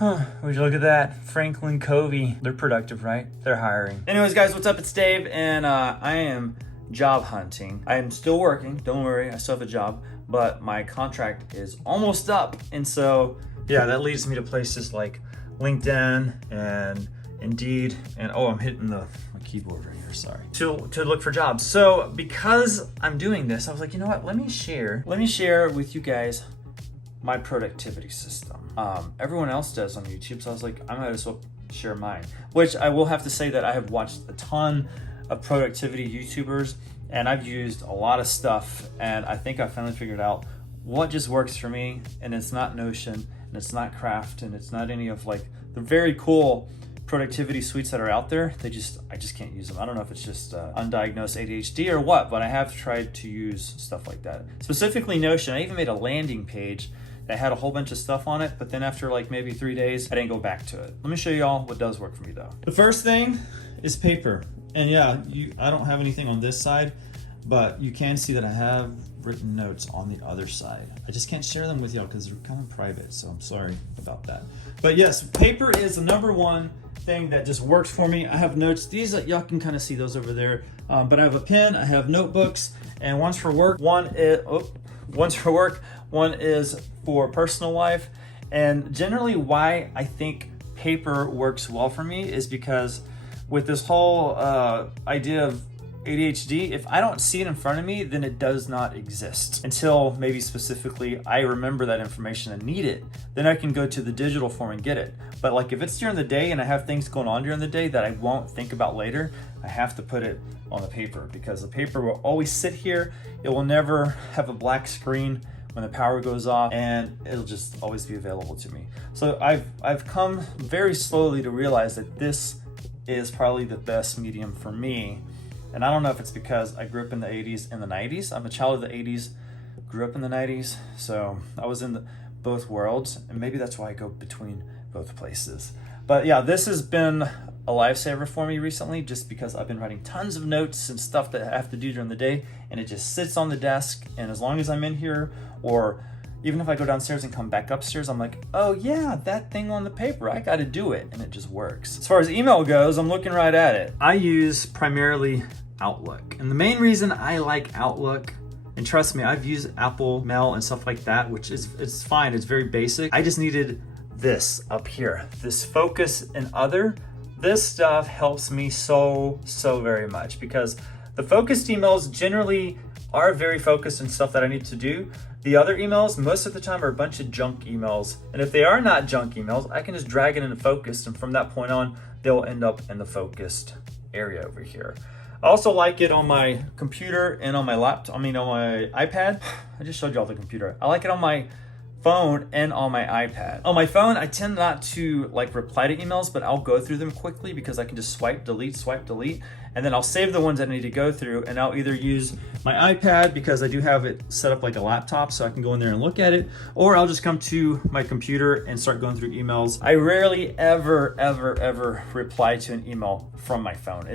Would you look at that? Franklin Covey. They're productive, right? They're hiring. Anyways, guys, what's up? It's Dave, and I am job hunting. I am still working. Don't worry, I still have a job, but my contract is almost up. And so, yeah, that leads me to places like LinkedIn and Indeed. And oh, I'm hitting my keyboard right here, sorry. To look for jobs. So because I'm doing this, I was like, you know what? Let me share with you guys my productivity system. Everyone else does on YouTube, so I was like, I might as well share mine. Which I will have to say that I have watched a ton of productivity YouTubers, and I've used a lot of stuff, and I think I finally figured out what just works for me. And it's not Notion, and it's not Craft, and it's not any of like the very cool productivity suites that are out there. I just can't use them. I don't know if it's just undiagnosed ADHD or what, but I have tried to use stuff like that. Specifically Notion. I even made a landing page that had a whole bunch of stuff on it, but then after like maybe 3 days, I didn't go back to it. Let me show you all what does work for me though. The first thing is paper. And yeah, I don't have anything on this side, but you can see that I have written notes on the other side. I just can't share them with y'all because they're kind of private, so I'm sorry about that. But yes, paper is the number one thing that just works for me. I have notes. These, y'all can kind of see those over there. But I have a pen, I have notebooks, and one's for work, one is for personal life. And generally why I think paper works well for me is because with this whole idea of ADHD, if I don't see it in front of me, then it does not exist until maybe specifically I remember that information and need it. Then I can go to the digital form and get it. But like if it's during the day and I have things going on during the day that I won't think about later, I have to put it on the paper because the paper will always sit here. It will never have a black screen when the power goes off, and it'll just always be available to me. So I've come very slowly to realize that this is probably the best medium for me. And I don't know if it's because I grew up in the 80s and the 90s. I'm a child of the 80s, grew up in the 90s. So I was in both worlds, and maybe that's why I go between both places. But yeah, this has been a lifesaver for me recently, just because I've been writing tons of notes and stuff that I have to do during the day, and it just sits on the desk. And as long as I'm in here, or even if I go downstairs and come back upstairs, I'm like, oh yeah, that thing on the paper, I gotta do it, and it just works. As far as email goes, I'm looking right at it. I use primarily Outlook. And the main reason I like Outlook, and trust me, I've used Apple Mail and stuff like that, which it's fine, it's very basic. I just needed this up here, this focus and other. This stuff helps me so very much, because the focused emails generally are very focused on stuff that I need to do. The other emails, most of the time, are a bunch of junk emails. And if they are not junk emails, I can just drag it into focused, and from that point on, they'll end up in the focused area over here. I also like it on my computer and on my laptop, on my iPad. I just showed you all the computer. I like it on my phone and on my iPad. On my phone, I tend not to like reply to emails, but I'll go through them quickly because I can just swipe, delete, and then I'll save the ones that I need to go through, and I'll either use my iPad because I do have it set up like a laptop so I can go in there and look at it, or I'll just come to my computer and start going through emails. I rarely ever reply to an email from my phone.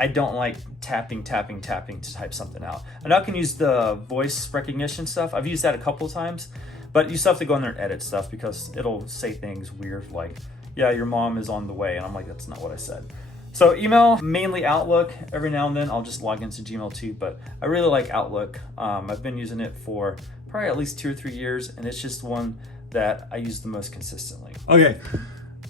I don't like tapping to type something out. And I can use the voice recognition stuff. I've used that a couple of times, but you still have to go in there and edit stuff because it'll say things weird like, yeah, your mom is on the way. And I'm like, that's not what I said. So email, mainly Outlook. Every now and then I'll just log into Gmail too, but I really like Outlook. I've been using it for probably at least 2 or 3 years, and it's just one that I use the most consistently. Okay,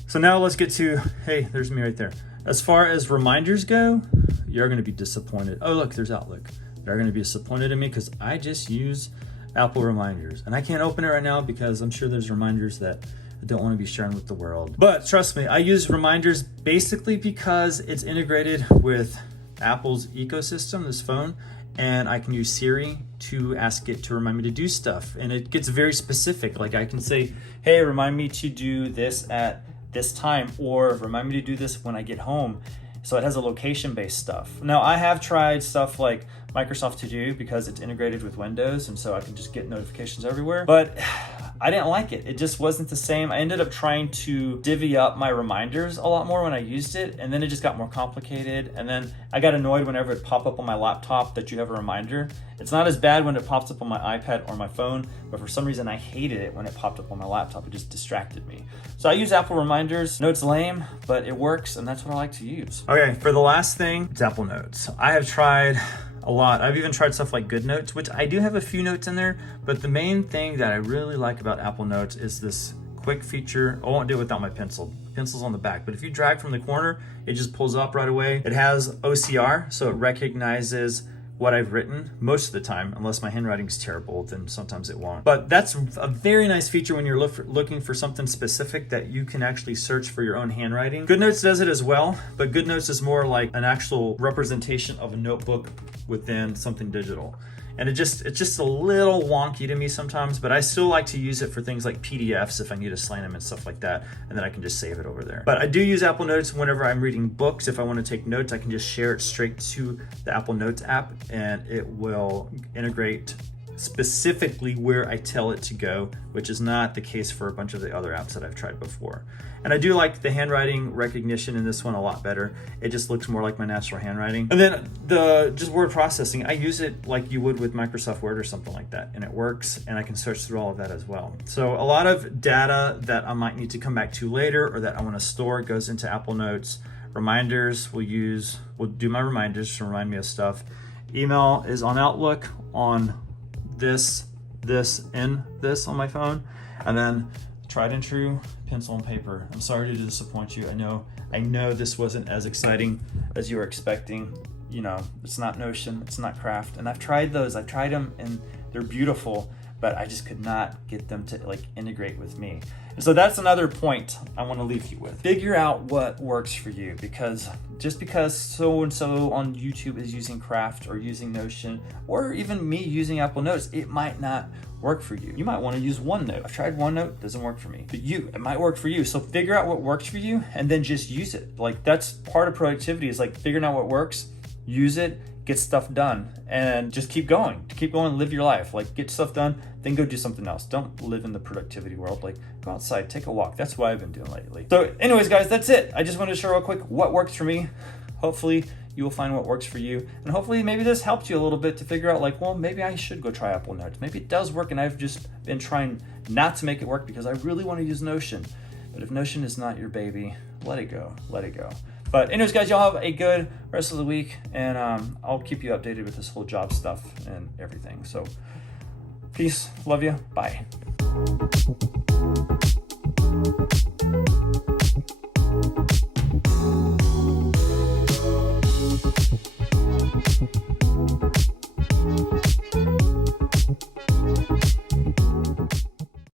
so now let's get to, hey, there's me right there. As far as reminders go, you're gonna be disappointed. Oh look, there's Outlook. You're gonna be disappointed in me because I just use Apple Reminders. And I can't open it right now because I'm sure there's reminders that I don't want to be sharing with the world. But trust me, I use reminders basically because it's integrated with Apple's ecosystem, this phone, and I can use Siri to ask it to remind me to do stuff. And it gets very specific. Like I can say, hey, remind me to do this at this time, or remind me to do this when I get home. So it has a location-based stuff. Now I have tried stuff like Microsoft To Do because it's integrated with Windows, and so I can just get notifications everywhere. But I didn't like it. It just wasn't the same. I ended up trying to divvy up my reminders a lot more when I used it, and then it just got more complicated. And then I got annoyed whenever it popped up on my laptop that you have a reminder. It's not as bad when it pops up on my iPad or my phone, but for some reason I hated it when it popped up on my laptop. It just distracted me. So I use Apple Reminders. I know it's lame, but it works, and that's what I like to use. Okay, for the last thing, it's Apple Notes. I have tried a lot. I've even tried stuff like GoodNotes, which I do have a few notes in there, but the main thing that I really like about Apple Notes is this quick feature. I won't do it without my pencil. Pencil's on the back, but if you drag from the corner, it just pulls up right away. It has OCR, so it recognizes what I've written most of the time, unless my handwriting is terrible, then sometimes it won't. But that's a very nice feature when you're looking for something specific that you can actually search for your own handwriting. GoodNotes does it as well, but GoodNotes is more like an actual representation of a notebook within something digital. And it's just a little wonky to me sometimes, but I still like to use it for things like PDFs if I need to scan them and stuff like that, and then I can just save it over there. But I do use Apple Notes whenever I'm reading books. If I want to take notes, I can just share it straight to the Apple Notes app, and it will integrate specifically where I tell it to go, which is not the case for a bunch of the other apps that I've tried before. And I do like the handwriting recognition in this one a lot better. It just looks more like my natural handwriting. And then the just word processing, I use it like you would with Microsoft Word or something like that, and it works, and I can search through all of that as well. So a lot of data that I might need to come back to later or that I want to store goes into Apple Notes. Reminders we'll do my reminders to remind me of stuff. Email is on Outlook, on this on my phone, and then tried and true pencil and paper. I'm sorry to disappoint you. I know this wasn't as exciting as you were expecting. You know, it's not Notion, it's not Craft, and I've tried those. I've tried them and they're beautiful, but I just could not get them to like integrate with me. And so that's another point I want to leave you with. Figure out what works for you, because just because so-and-so on YouTube is using Craft or using Notion, or even me using Apple Notes, it might not work for you. You might want to use OneNote. I've tried OneNote, doesn't work for me. But it might work for you. So figure out what works for you and then just use it. Like, that's part of productivity, is like figuring out what works, use it, get stuff done, and just keep going, live your life. Like, get stuff done, then go do something else. Don't live in the productivity world. Like, go outside, take a walk. That's what I've been doing lately. So anyways, guys, that's it. I just wanted to share real quick what works for me. Hopefully you will find what works for you. And hopefully maybe this helped you a little bit to figure out like, well, maybe I should go try Apple Notes. Maybe it does work, and I've just been trying not to make it work because I really want to use Notion. But if Notion is not your baby, let it go, let it go. But anyways, guys, y'all have a good rest of the week, and I'll keep you updated with this whole job stuff and everything. So peace, love you, bye.